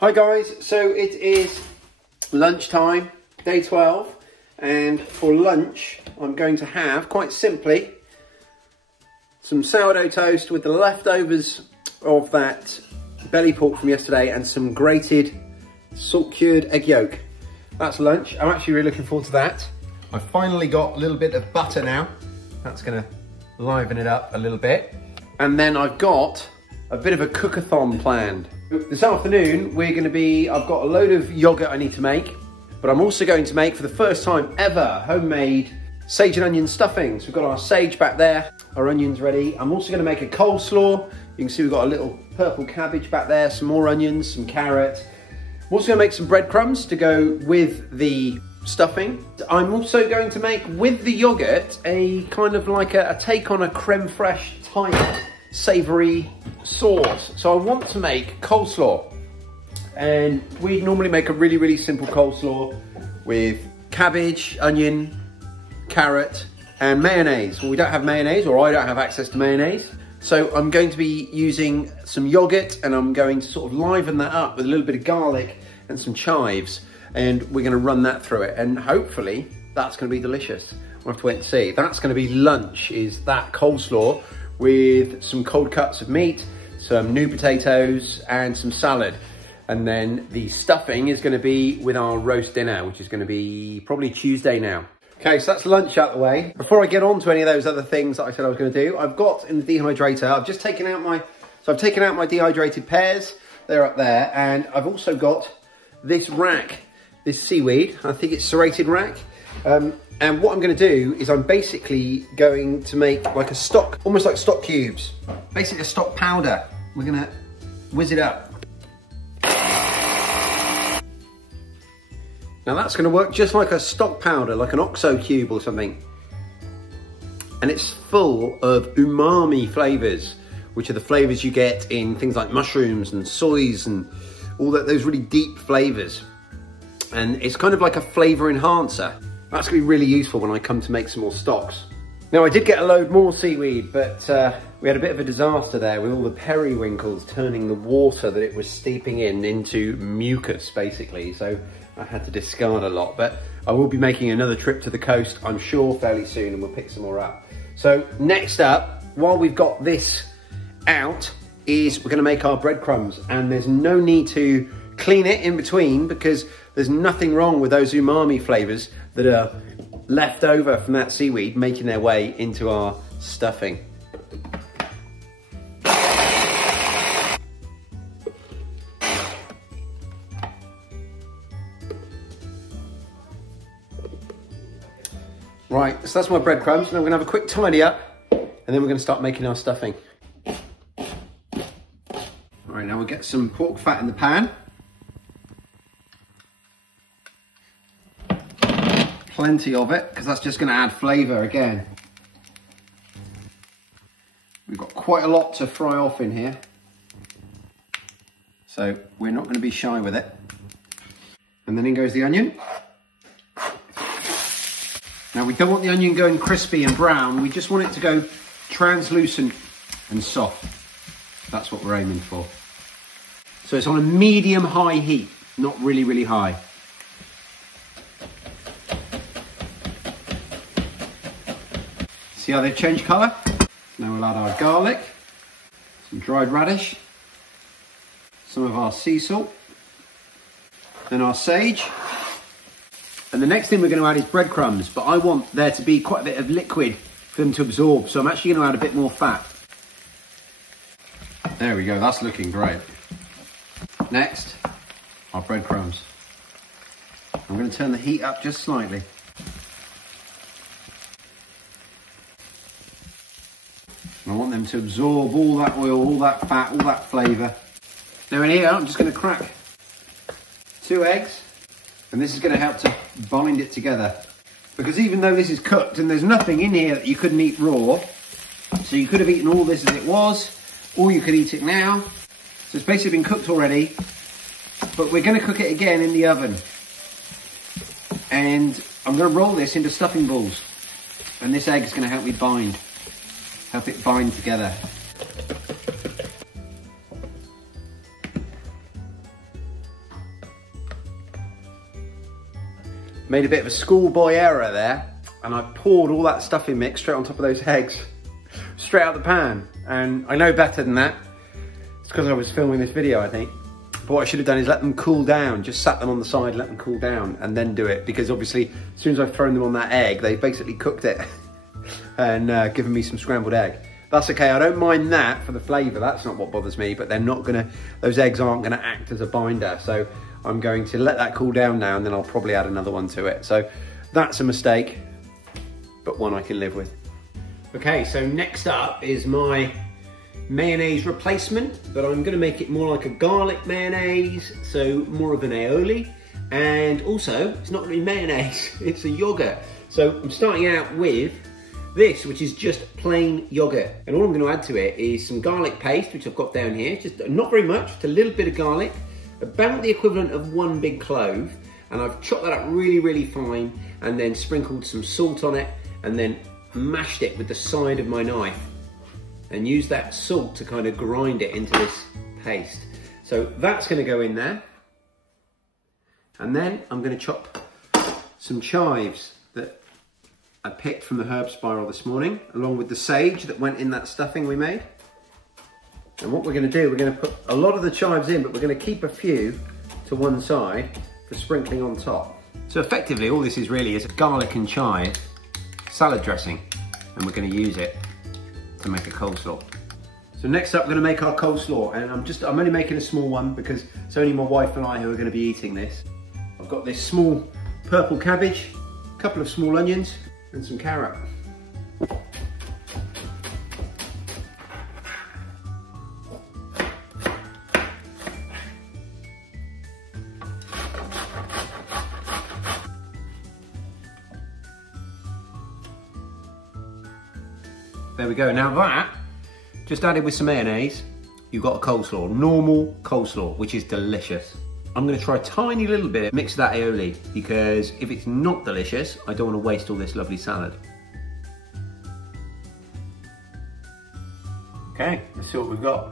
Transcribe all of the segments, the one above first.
Hi guys, so it is lunchtime, day 12, and for lunch I'm going to have, quite simply, some sourdough toast with the leftovers of that belly pork from yesterday and some grated salt cured egg yolk. That's lunch. I'm actually really looking forward to that. I've finally got a little bit of butter now. That's gonna liven it up a little bit. And then I've got a bit of a cook-a-thon planned. This afternoon, I've got a load of yogurt I need to make, but I'm also going to make, for the first time ever, homemade sage and onion stuffings. We've got our sage back there, our onions ready. I'm also gonna make a coleslaw. You can see we've got a little purple cabbage back there, some more onions, some carrot. I'm also gonna make some breadcrumbs to go with the stuffing. I'm also going to make, with the yogurt, a kind of like a take on a creme fraiche type savoury sauce. So I want to make coleslaw, and we normally make a really simple coleslaw with cabbage, onion, carrot and mayonnaise. Well, we don't have mayonnaise, or I don't have access to mayonnaise, so I'm going to be using some yogurt, and I'm going to sort of liven that up with a little bit of garlic and some chives, and we're going to run that through it, and hopefully that's going to be delicious. We'll have to wait and see. That's going to be lunch, is that coleslaw with some cold cuts of meat, some new potatoes and some salad. And then the stuffing is going to be with our roast dinner, which is going to be probably Tuesday now. Okay, so that's lunch out the way. Before I get on to any of those other things that I said I was going to do, I've got in the dehydrator, I've just taken out my dehydrated pears. They're up there, and I've also got this rack, this seaweed. I think it's serrated rack. And what I'm going to do is I'm basically going to make like a stock, almost like stock cubes. Basically a stock powder. We're going to whiz it up. Now that's going to work just like a stock powder, like an OXO cube or something. And it's full of umami flavours, which are the flavours you get in things like mushrooms and soys and all that, those really deep flavours. And it's kind of like a flavour enhancer. That's going to be really useful when I come to make some more stocks. Now, I did get a load more seaweed, but we had a bit of a disaster there with all the periwinkles turning the water that it was steeping in into mucus, basically. So I had to discard a lot, but I will be making another trip to the coast, I'm sure, fairly soon, and we'll pick some more up. So next up, while we've got this out, is we're going to make our breadcrumbs, and there's no need to clean it in between because there's nothing wrong with those umami flavours that are left over from that seaweed making their way into our stuffing. Right, so that's my breadcrumbs, and I'm going to have a quick tidy up, and then we're going to start making our stuffing. Right, now we'll get some pork fat in the pan. Plenty of it, because that's just going to add flavour again. We've got quite a lot to fry off in here, so we're not going to be shy with it. And then in goes the onion. Now we don't want the onion going crispy and brown, we just want it to go translucent and soft. That's what we're aiming for. So it's on a medium-high heat, not really high. See how they've changed colour? Now we'll add our garlic, some dried radish, some of our sea salt, then our sage. And the next thing we're going to add is breadcrumbs, but I want there to be quite a bit of liquid for them to absorb, so I'm actually going to add a bit more fat. There we go, that's looking great. Next, our breadcrumbs. I'm going to turn the heat up just slightly. I want them to absorb all that oil, all that fat, all that flavour. Now in here, I'm just going to crack 2 eggs, and this is going to help to bind it together. Because even though this is cooked, and there's nothing in here that you couldn't eat raw, so you could have eaten all this as it was, or you could eat it now. So it's basically been cooked already, but we're going to cook it again in the oven. And I'm going to roll this into stuffing balls, and this egg is going to help me help it bind together. Made a bit of a schoolboy error there, and I poured all that stuffing mix straight on top of those eggs, straight out the pan. And I know better than that. It's because I was filming this video, I think. But what I should have done is let them cool down, just sat them on the side, let them cool down, and then do it. Because obviously, as soon as I've thrown them on that egg, they basically cooked it and given me some scrambled egg. That's okay, I don't mind that for the flavour, that's not what bothers me, but they're not gonna, those eggs aren't gonna act as a binder. So I'm going to let that cool down now, and then I'll probably add another one to it. So that's a mistake, but one I can live with. Okay, so next up is my mayonnaise replacement, but I'm gonna make it more like a garlic mayonnaise, so more of an aioli. And also, it's not really mayonnaise, it's a yogurt. So I'm starting out with this, which is just plain yogurt. And all I'm gonna add to it is some garlic paste, which I've got down here, just not very much, just a little bit of garlic, about the equivalent of one big clove. And I've chopped that up really, really fine, and then sprinkled some salt on it, and then mashed it with the side of my knife, and use that salt to kind of grind it into this paste. So that's gonna go in there. And then I'm gonna chop some chives that I picked from the herb spiral this morning, along with the sage that went in that stuffing we made. And what we're gonna do, we're gonna put a lot of the chives in, but we're gonna keep a few to one side for sprinkling on top. So effectively, all this is really is a garlic and chive salad dressing, and we're gonna use it to make a coleslaw. So next up, we're gonna make our coleslaw, and I'm only making a small one because it's only my wife and I who are gonna be eating this. I've got this small purple cabbage, a couple of small onions, and some carrot. There we go. Now that, just added with some mayonnaise, you've got a coleslaw, normal coleslaw, which is delicious. I'm gonna try a tiny little bit, mix that aioli, because if it's not delicious, I don't wanna waste all this lovely salad. Okay, let's see what we've got.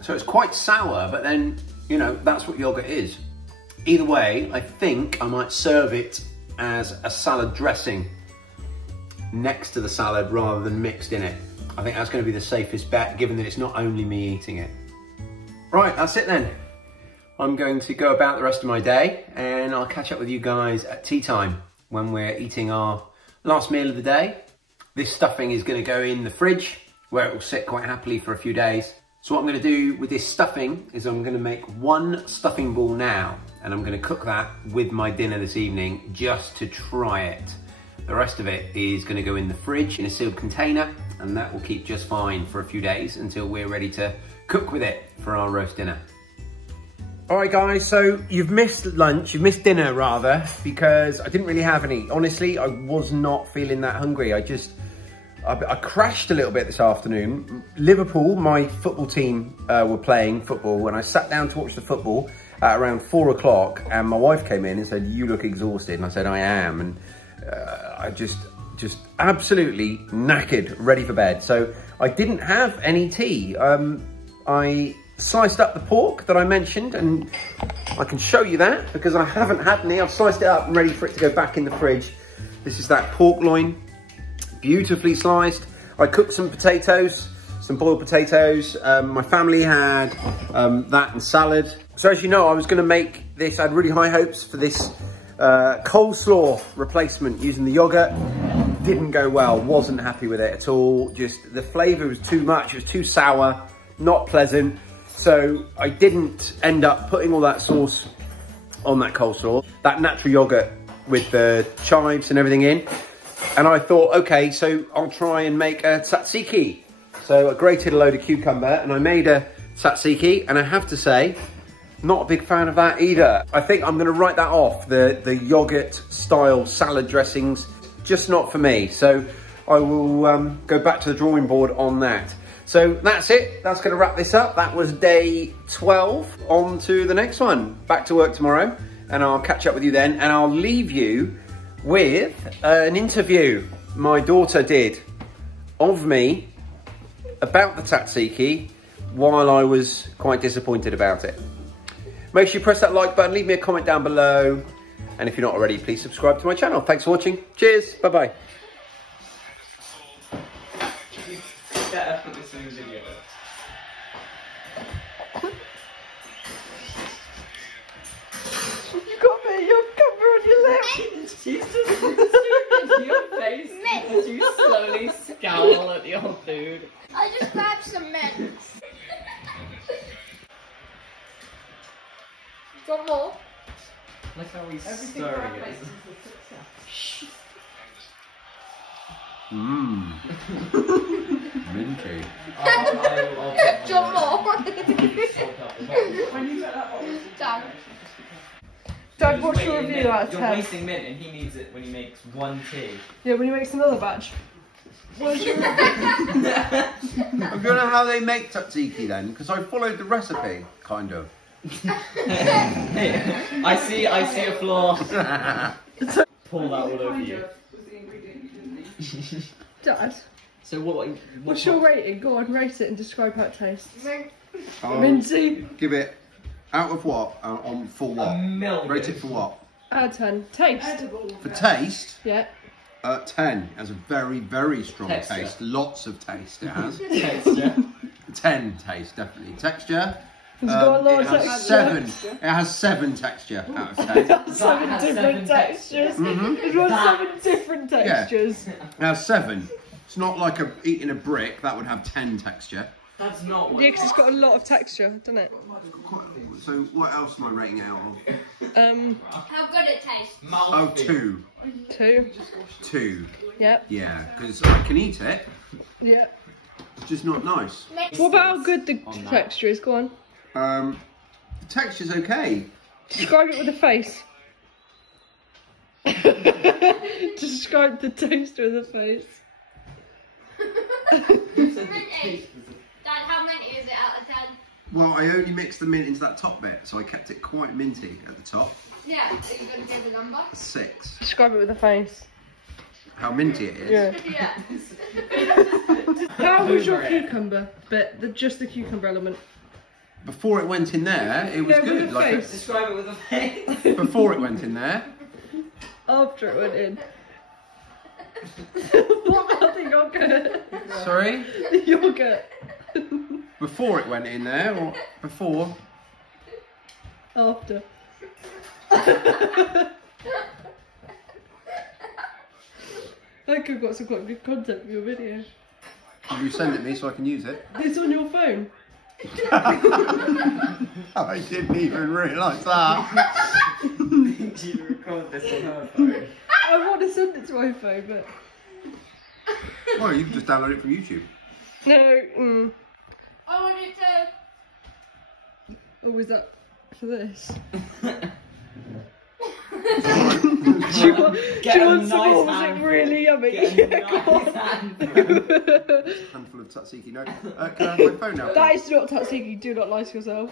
So it's quite sour, but then, you know, that's what yogurt is. Either way, I think I might serve it as a salad dressing next to the salad rather than mixed in it. I think that's going to be the safest bet, given that it's not only me eating it. Right, that's it then. I'm going to go about the rest of my day, and I'll catch up with you guys at tea time when we're eating our last meal of the day. This stuffing is going to go in the fridge, where it will sit quite happily for a few days. So what I'm going to do with this stuffing is I'm going to make one stuffing ball now, and I'm going to cook that with my dinner this evening just to try it. The rest of it is going to go in the fridge in a sealed container, and that will keep just fine for a few days until we're ready to cook with it for our roast dinner. All right guys, so you've missed lunch, you've missed dinner rather, because I didn't really have any. Honestly, I was not feeling that hungry. I crashed a little bit this afternoon. Liverpool, my football team, were playing football, and I sat down to watch the football at around 4 o'clock, and my wife came in and said, "You look exhausted," and I said, "I am," and I just absolutely knackered, ready for bed. So I didn't have any tea. I sliced up the pork that I mentioned, and I can show you that because I haven't had any. I've sliced it up and ready for it to go back in the fridge. This is that pork loin, beautifully sliced. I cooked some potatoes, some boiled potatoes. My family had that and salad. So as you know, I was gonna make this, I had really high hopes for this coleslaw replacement using the yogurt. Didn't go well, wasn't happy with it at all. Just the flavor was too much, it was too sour, not pleasant. So I didn't end up putting all that sauce on that coleslaw, that natural yogurt with the chives and everything in. And I thought, okay, so I'll try and make a tzatziki. So I grated a load of cucumber and I made a tzatziki, and I have to say, not a big fan of that either. I think I'm gonna write that off, the yogurt style salad dressings, just not for me. So I will go back to the drawing board on that. So that's it, that's gonna wrap this up. That was day 12, on to the next one. Back to work tomorrow, and I'll catch up with you then, and I'll leave you with an interview my daughter did of me about the tzatziki while I was quite disappointed about it. Make sure you press that like button, leave me a comment down below, and if you're not already, please subscribe to my channel. Thanks for watching. Cheers, bye-bye. You got me, your cover on your lip. She's just zooming into your face as you slowly scowl at your food. I just grabbed some mint. Got more? Look how he's stirring it. Mmm. Minty. Got more? Dad. Dad, what's your review out of You're 10? wasting mint and he needs it when he makes one tea. Yeah, when he makes another batch. What's your review? I'm going to know how they make tzatziki then, because I followed the recipe, kind of. Hey, I see a flaw. Pull that all over you. Dad, So what's your rating? Go on, rate it and describe how it tastes. I'll Minty. give it out of what? For what? A million. Rate it for what? Out of 10. Taste. For taste? Yeah. 10. It has a very, very strong Texture. taste. Lots of taste it has. Texture. 10 taste, definitely. Texture? It's got a lot it of has texture. 7. It has 7 texture out of 10. Seven has different 7 textures. Mhm. It's got 7 different textures. It has 7. It's not like eating a brick. That would have 10 texture. That's not what Yeah, 'cause it's got a lot of texture, doesn't it? So what else am I rating it out of? How good it tastes. Oh, 2. 2. 2. Yep. Yeah, because I can eat it. Yep. It's just not nice. What about how good the texture is? Go on. The texture's okay. Describe it with a face. Describe the taste with a face. Minty. Dad, how minty is it out of 10? Well, I only mixed the mint into that top bit, so I kept it quite minty at the top. Yeah, are you going to give a number? 6. Describe it with a face. How minty it is. Yeah. Yeah. How was your cucumber bit? Just the cucumber element. Before it went in there, it was Yeah, with good. a Like face. Describe it with a face. before it went in there. After it went in. What about the yogurt? Sorry? The yogurt. Before it went in there, or before? After. I think I've got some quite good content for your video. Will you send it me so I can use it? It's on your phone. I didn't even realise that. Did you record this on her phone? I want to send it to my phone, but... Well, you can just download it from YouTube. No, I wanted to... Or was that for this? Get She a wants some more, was it handful. really yummy? Get a Yeah, go on. nice handful. Handful of tzatziki. No, can I have my phone now? That is not tzatziki, do not lie to yourself.